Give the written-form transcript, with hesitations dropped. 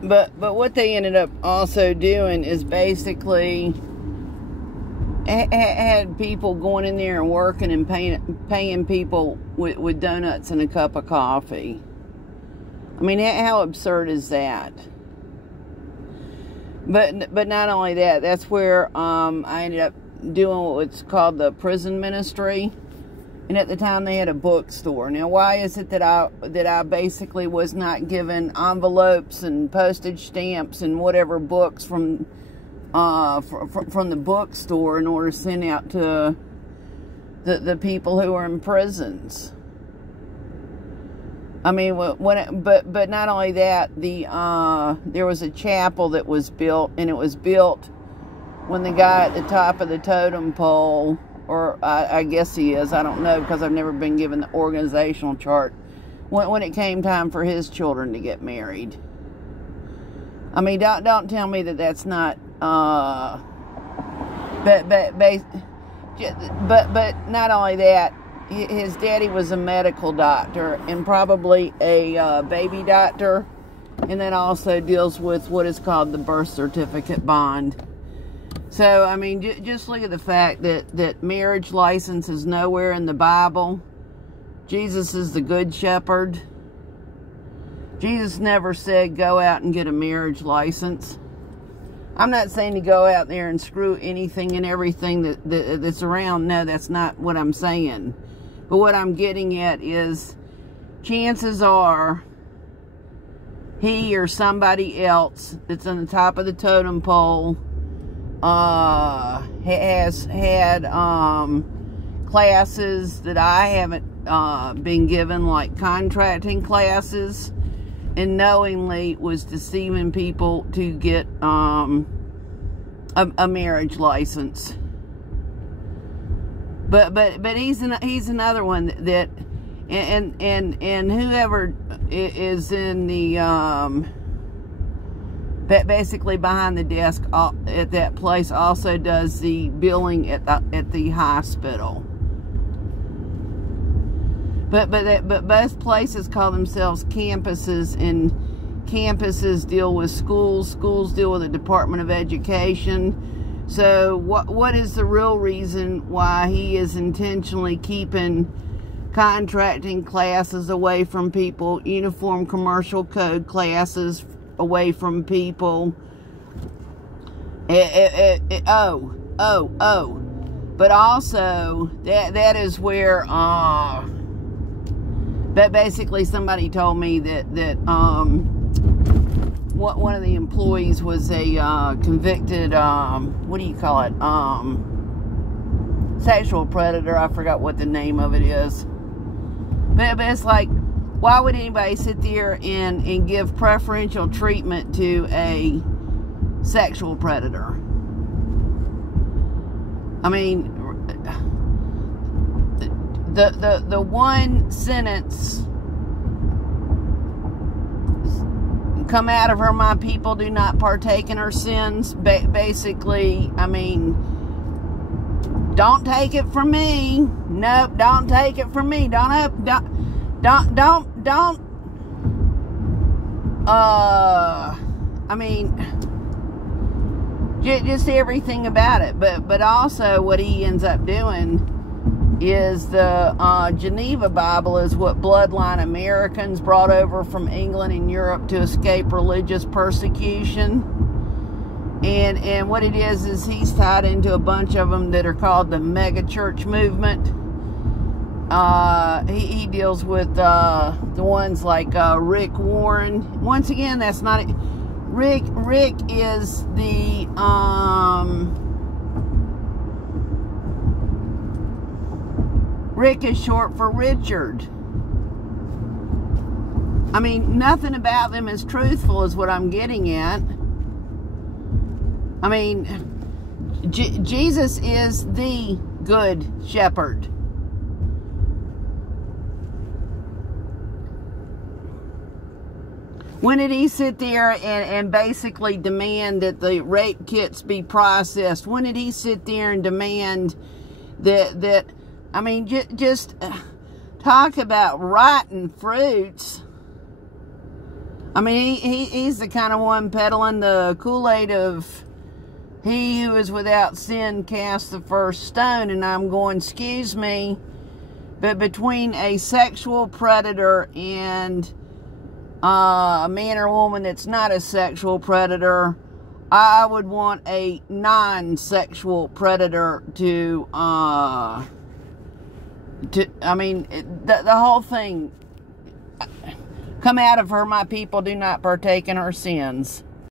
But what they ended up also doing is basically had people going in there and working and paying people with donuts and a cup of coffee. I mean, how absurd is that? But not only that, that's where I ended up doing what's called the prison ministry. And at the time they had a bookstore. Now, why is it that I basically was not given envelopes and postage stamps and whatever books from the bookstore in order to send out to the people who are in prisons? I mean, but not only that, there was a chapel that was built, and it was built when the guy at the top of the totem pole, or I guess he is, I don't know, because I've never been given the organizational chart, when it came time for his children to get married. I mean, don't tell me that that's not, but not only that, his daddy was a medical doctor and probably a baby doctor, and then also deals with what is called the birth certificate bond. So, I mean, just look at the fact that marriage license is nowhere in the Bible. Jesus is the good shepherd. Jesus never said go out and get a marriage license. I'm not saying to go out there and screw anything and everything that's around. No, that's not what I'm saying. But what I'm getting at is, chances are he or somebody else that's on the top of the totem pole has had classes that I haven't been given, like contracting classes, and knowingly was deceiving people to get a marriage license. But he's another one that and whoever is in the basically behind the desk at that place also does the billing at the hospital. But both places call themselves campuses, and campuses deal with schools. Schools deal with the Department of Education. So what is the real reason why he is intentionally keeping contracting classes away from people, uniform commercial code classes away from people? But also that is where that basically somebody told me that one of the employees was a convicted what do you call it, sexual predator. I forgot what the name of it is, but it's like, why would anybody sit there and give preferential treatment to a sexual predator? I mean, the one sentence come out of her, my people do not partake in her sins. Basically, I mean, don't take it from me. Nope, don't take it from me. Don't I mean, just everything about it. But also what he ends up doing is the Geneva Bible is what bloodline Americans brought over from England and Europe to escape religious persecution. And what it is he's tied into a bunch of them that are called the mega church movement. He deals with the ones like Rick Warren. Once again, that's not it. Rick is the Rick is short for Richard. I mean, nothing about them is truthful is what I'm getting at. I mean, Jesus is the good shepherd. When did he sit there and basically demand that the rape kits be processed? When did he sit there and demand that I mean, just talk about rotten fruits. I mean, he's the kind of one peddling the Kool-Aid of he who is without sin cast the first stone. And I'm going, excuse me, but between a sexual predator and a man or woman that's not a sexual predator, I would want a non-sexual predator to I mean, the whole thing, come out of her, my people, do not partake in her sins.